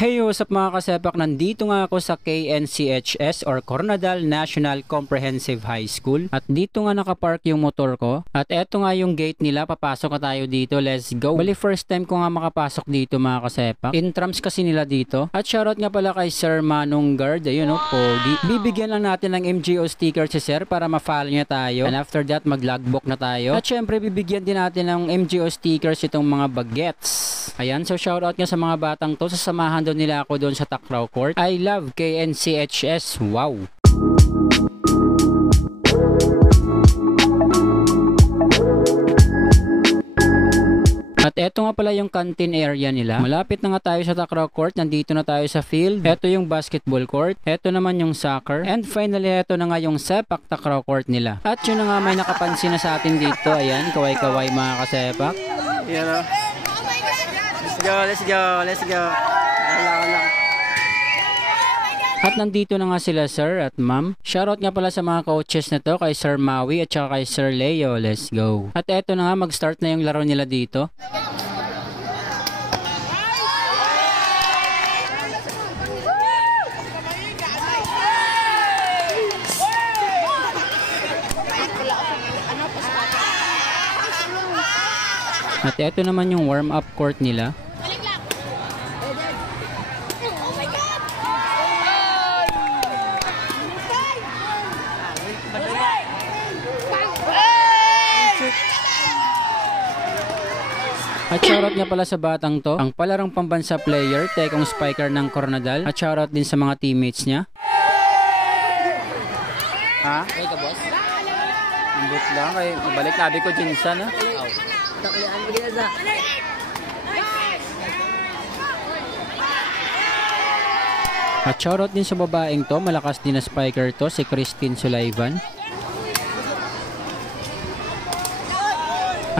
Hey, what's up mga kasepak? Nandito nga ako sa KNCHS or Coronadal National Comprehensive High School. At dito nga nakapark yung motor ko. At eto nga yung gate nila. Papasok na tayo dito. Let's go! Bali, first time ko nga makapasok dito mga kasepak. Intrams kasi nila dito. At shoutout nga pala kay Sir Manong Guard. Ayun o, pogi. Bibigyan lang natin ng MGO sticker si Sir para ma-follow niya tayo. And after that, mag-logbook na tayo. At syempre, bibigyan din natin ng MGO stickers itong mga bagets. Ayan, so shoutout nga sa mga batang to. Sasamahan doon nila ako doon sa Takraw Court. I love KNCHS. Wow! At eto nga pala yung canteen area nila. Malapit na nga tayo sa Takraw Court. Nandito na tayo sa field. Eto yung basketball court. Eto naman yung soccer. And finally, eto na nga yung sepak Takraw Court nila. At yun na nga, may nakapansin na sa atin dito. Ayan, kaway-kaway mga kasepak. Yan o. Let's go. Wala. At nandito na nga sila sir at ma'am. Shoutout nga pala sa mga coaches na to, kay Sir Maui at saka kay Sir Leo. Let's go. At eto na nga, mag-start na yung laro nila dito. At eto naman yung warm-up court nila. At shoutout nga pala sa batang to, ang palarang pambansa player, tekong spiker ng Coronadal. At shoutout din sa mga teammates niya. Ha? Okay ka, boss? Imbut lang kay balik labi ko Jinsan ha. Taklian mo gina At shoutout din sa babaeng to, malakas din na spiker to, si Christine Sulaivan.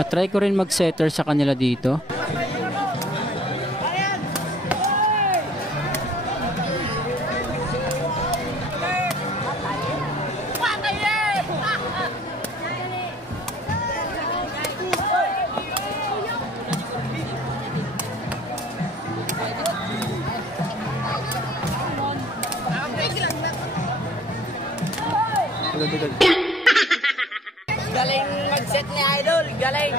At try ko rin mag-setter sa kanila dito. Galing mag-set ni Idol, galing.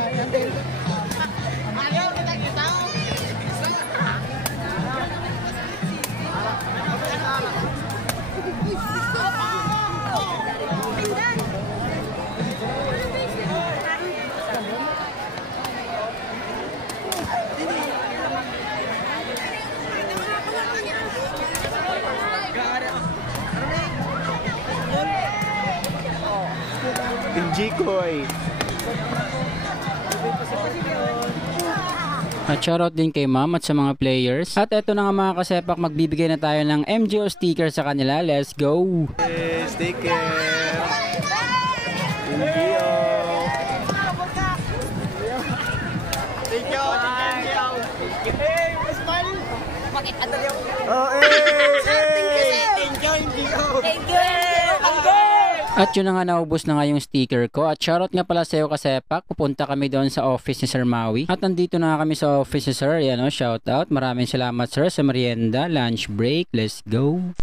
Jikoy. At shoutout din kay ma'am at sa mga players. At eto na nga mga kasepak, magbibigay na tayo ng MGO sticker sa kanila. Let's go! Sticker. MGO. At yun na nga, naubos na nga yung sticker ko. At shoutout nga pala sa iyo kasepak. Pupunta kami doon sa office ni Sir Maui. At nandito na nga kami sa office ni Sir. Yan o, shoutout. Maraming salamat sir sa merienda, lunch break. Let's go!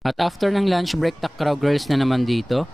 At after ng lunch break, Takraw Girls na naman dito.